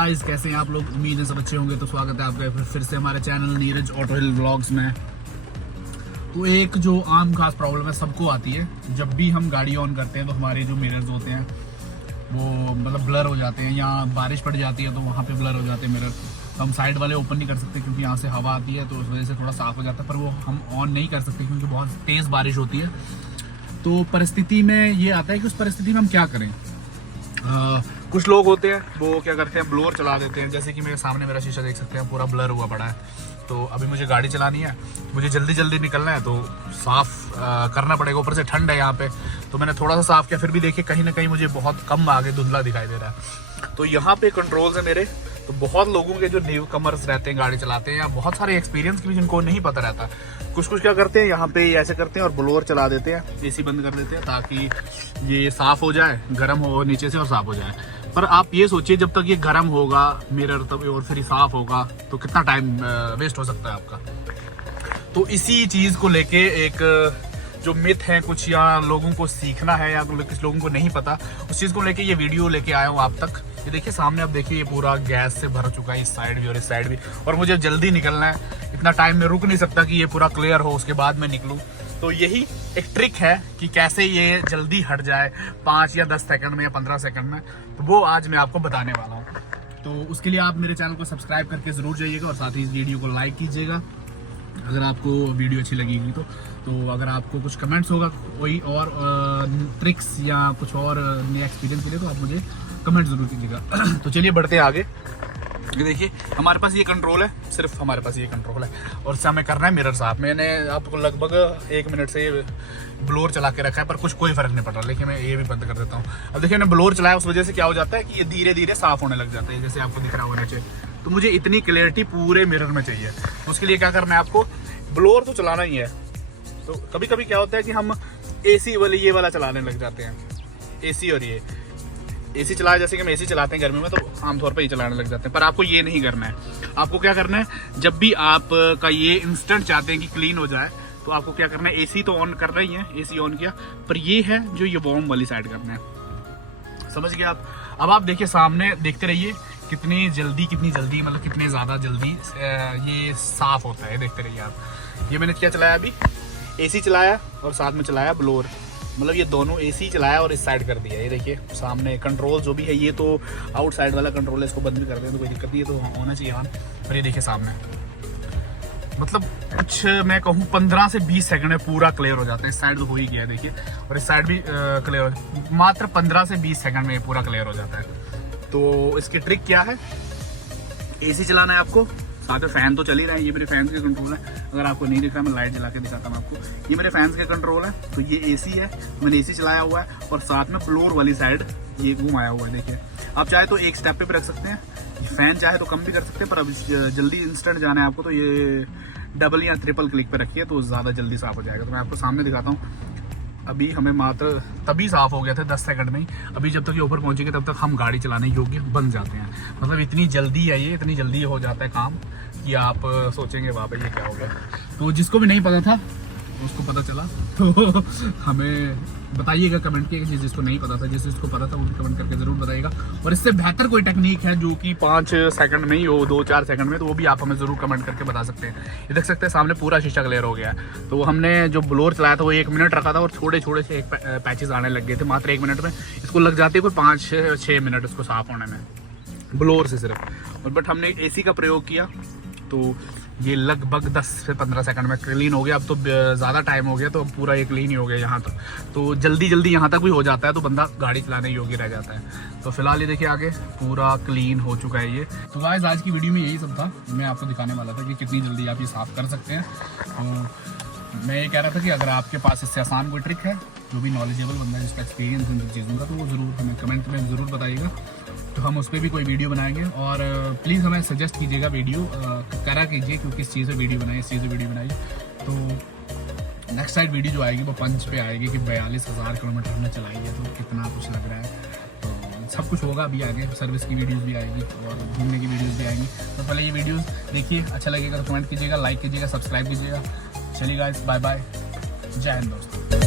Guys, कैसे हैं आप लोग? उम्मीद है सब अच्छे होंगे। तो स्वागत है आपका फिर से हमारे चैनल नीरज ऑटो हिल व्लॉग्स में। तो एक जो आम खास प्रॉब्लम है, सबको आती है, जब भी हम गाड़ी ऑन करते हैं तो हमारे जो मिरर्स होते हैं वो मतलब ब्लर हो जाते हैं, या बारिश पड़ जाती है तो वहाँ पे ब्लर हो जाते हैं मिरर। तो हम साइड वाले ओपन नहीं कर सकते क्योंकि यहाँ से हवा आती है, तो उस वजह से थोड़ा साफ हो जाता है, पर वो हम ऑन नहीं कर सकते क्योंकि बहुत तेज़ बारिश होती है। तो परिस्थिति में ये आता है कि उस परिस्थिति में हम क्या करें। कुछ लोग होते हैं वो क्या करते हैं, ब्लोअर चला देते हैं। जैसे कि मेरे सामने मेरा शीशा देख सकते हैं, पूरा ब्लर हुआ पड़ा है। तो अभी मुझे गाड़ी चलानी है, मुझे जल्दी जल्दी निकलना है, तो साफ़ करना पड़ेगा। ऊपर से ठंड है यहाँ पे, तो मैंने थोड़ा सा साफ़ किया, फिर भी देखिए कहीं ना कहीं मुझे बहुत कम आगे धुंधला दिखाई दे रहा है। तो यहाँ पे कंट्रोल्स है मेरे। तो बहुत लोगों के जो न्यू कमर्स रहते हैं, गाड़ी चलाते हैं, या बहुत सारे एक्सपीरियंस के भी जिनको नहीं पता रहता, कुछ क्या करते हैं, यहाँ पे ऐसे करते हैं और ब्लोअर चला देते हैं, एसी बंद कर देते हैं ताकि ये साफ़ हो जाए, गर्म हो नीचे से और साफ़ हो जाए। पर आप ये सोचिए, जब तक ये गर्म होगा मिरर तब और फिर साफ़ होगा तो कितना टाइम वेस्ट हो सकता है आपका। तो इसी चीज़ को लेके एक जो मिथ है कुछ, या लोगों को सीखना है, या कुछ लोगों को नहीं पता, उस चीज़ को लेके ये वीडियो लेके आया हूँ आप तक। ये देखिए सामने, आप देखिए ये पूरा गैस से भर चुका है, इस साइड भी और इस साइड भी, और मुझे जल्दी निकलना है। इतना टाइम में रुक नहीं सकता कि ये पूरा क्लियर हो उसके बाद मैं निकलूँ। तो यही एक ट्रिक है कि कैसे ये जल्दी हट जाए 5 या 10 सेकंड में या 15 सेकंड में। तो वो आज मैं आपको बताने वाला हूँ। तो उसके लिए आप मेरे चैनल को सब्सक्राइब करके ज़रूर जाइएगा, और साथ ही इस वीडियो को लाइक कीजिएगा अगर आपको वीडियो अच्छी लगेगी। तो अगर आपको कुछ कमेंट्स होगा कोई और ट्रिक्स या कुछ और नया एक्सपीरियंस के लिए, तो आप मुझे कमेंट ज़रूर कीजिएगा। तो चलिए बढ़ते हैं आगे। ये देखिए हमारे पास ये कंट्रोल है, सिर्फ हमारे पास ये कंट्रोल है, और इससे हमें करना है मिरर साफ। मैंने आपको लगभग 1 मिनट से ब्लोअर चला के रखा है, पर कोई फ़र्क नहीं पड़ रहा। लेकिन मैं ये भी बंद कर देता हूँ। अब देखिए मैंने ब्लोअर चलाया, उस वजह से क्या हो जाता है कि ये धीरे धीरे साफ़ होने लग जाता है, जैसे आपको दिख रहा होगा नीचे। तो मुझे इतनी क्लियरिटी पूरे मिरर में चाहिए। तो उसके लिए क्या करना है आपको, ब्लोअर तो चलाना ही है। तो कभी कभी क्या होता है कि हम एसी वाले ये वाला चलाने लग जाते हैं, एसी। और ये एसी चलाया, जैसे कि हम एसी चलाते हैं गर्मी में, तो आमतौर पर ये चलाने लग जाते हैं। पर आपको ये नहीं करना है। आपको क्या करना है, जब भी आप का ये इंस्टेंट चाहते हैं कि क्लीन हो जाए, तो आपको क्या करना है, एसी तो ऑन कर रही है, एसी ऑन किया, पर ये है जो ये वार्म वाली साइड करना है। समझ गए आप? अब आप देखिए सामने, देखते रहिए कितनी जल्दी मतलब कितने ज़्यादा जल्दी ये साफ़ होता है। देखते रहिए आप। ये मैंने क्या चलाया अभी, एसी चलाया और साथ में चलाया ब्लोअर, मतलब ये दोनों एसी चलाया और इस साइड कर दिया। ये देखिए सामने कंट्रोल जो भी है, ये तो आउटसाइड वाला कंट्रोल है, इसको बंद भी कर दें तो कोई दिक्कत नहीं है, तो होना चाहिए ऑन। पर ये देखिए सामने, मतलब कुछ मैं कहूँ 15 से 20 सेकंड में पूरा क्लियर हो जाता है। इस साइड तो हो ही गया है देखिए, और इस साइड भी क्लियर हो, मात्र 15 से 20 सेकंड में पूरा क्लियर हो जाता है। तो इसकी ट्रिक क्या है, एसी चलाना है आपको, साथ में फैन तो चल ही रहा है। ये मेरे फैंस के कंट्रोल है, अगर आपको नहीं दिख रहा मैं लाइट जला के दिखाता हूँ आपको। ये मेरे फैंस के कंट्रोल है। तो ये एसी है, मैंने एसी चलाया हुआ है, और साथ में फ्लोर वाली साइड ये घुमाया हुआ है। देखिए आप चाहे तो एक स्टेप पे भी रख सकते हैं, फैन चाहे तो कम भी कर सकते हैं, पर अब जल्दी इंस्टेंट जाना है आपको तो ये डबल या ट्रिपल क्लिक पे रखिए, तो ज़्यादा जल्दी साफ हो जाएगा। तो मैं आपको सामने दिखाता हूँ। अभी हमें मात्र तभी साफ़ हो गया था 10 सेकंड में ही। अभी जब तक ये ऊपर पहुंचेंगे तब तक हम गाड़ी चलाने योग्य बन जाते हैं। मतलब इतनी जल्दी है ये, इतनी जल्दी हो जाता है काम कि आप सोचेंगे वाह भाई ये क्या हो गया। तो जिसको भी नहीं पता था उसको पता चला, तो हमें बताइएगा कमेंट किए। जिसको नहीं पता था, जिसको पता था उनको कमेंट करके ज़रूर बताइएगा। और इससे बेहतर कोई टेक्निक है जो कि 5 सेकंड में ही हो, 2-4 सेकंड में, तो वो भी आप हमें ज़रूर कमेंट करके बता सकते हैं। ये देख सकते हैं सामने पूरा शीशा क्लियर हो गया है। तो हमने जो ब्लोअर चलाया था वो 1 मिनट रखा था, और छोटे छोटे से पैचेस आने लग गए थे मात्र 1 मिनट में। इसको लग जाते हैं कोई 5-6 मिनट इसको साफ़ होने में, ब्लोअर से सिर्फ। और बट हमने एसी का प्रयोग किया तो ये लगभग 10 से 15 सेकंड में क्लीन हो गया। अब तो ज़्यादा टाइम हो गया, तो अब पूरा ये क्लीन ही हो गया यहाँ तक। तो जल्दी यहाँ तक भी हो जाता है, तो बंदा गाड़ी चलाने योग्य रह जाता है। तो फिलहाल ये देखिए आगे पूरा क्लीन हो चुका है ये। तो गाइस आज की वीडियो में यही सब था, मैं आपको दिखाने वाला था कि कितनी जल्दी आप ये साफ़ कर सकते हैं। तो मैं ये कह रहा था कि अगर आपके पास इससे आसान कोई ट्रिक है, जो भी नॉलेजेबल बंदा है, जिसका एक्सपीरियंस इन चीज़ों का, तो वो ज़रूर हमें कमेंट में ज़रूर बताइएगा। तो हम उस पर भी कोई वीडियो बनाएंगे। और प्लीज़ हमें सजेस्ट कीजिएगा वीडियो, करा कीजिए कि किस चीज़ से वीडियो बनाइए, इस चीज़ से वीडियो बनाइए। तो नेक्स्ट साइड वीडियो जो आएगी वो पंच पे आएगी कि 42,000 किलोमीटर हमने चलाई है, तो कितना कुछ लग रहा है। तो सब कुछ होगा अभी आगे, सर्विस की वीडियोज़ भी आएगी और घूमने की वीडियोज़ भी आएंगी। तो पहले ये वीडियोज़ देखिए, अच्छा लगेगा तो कमेंट कीजिएगा, लाइक कीजिएगा, सब्सक्राइब कीजिएगा। चलिए गाइस, बाय बाय, जय हिंद दोस्तों।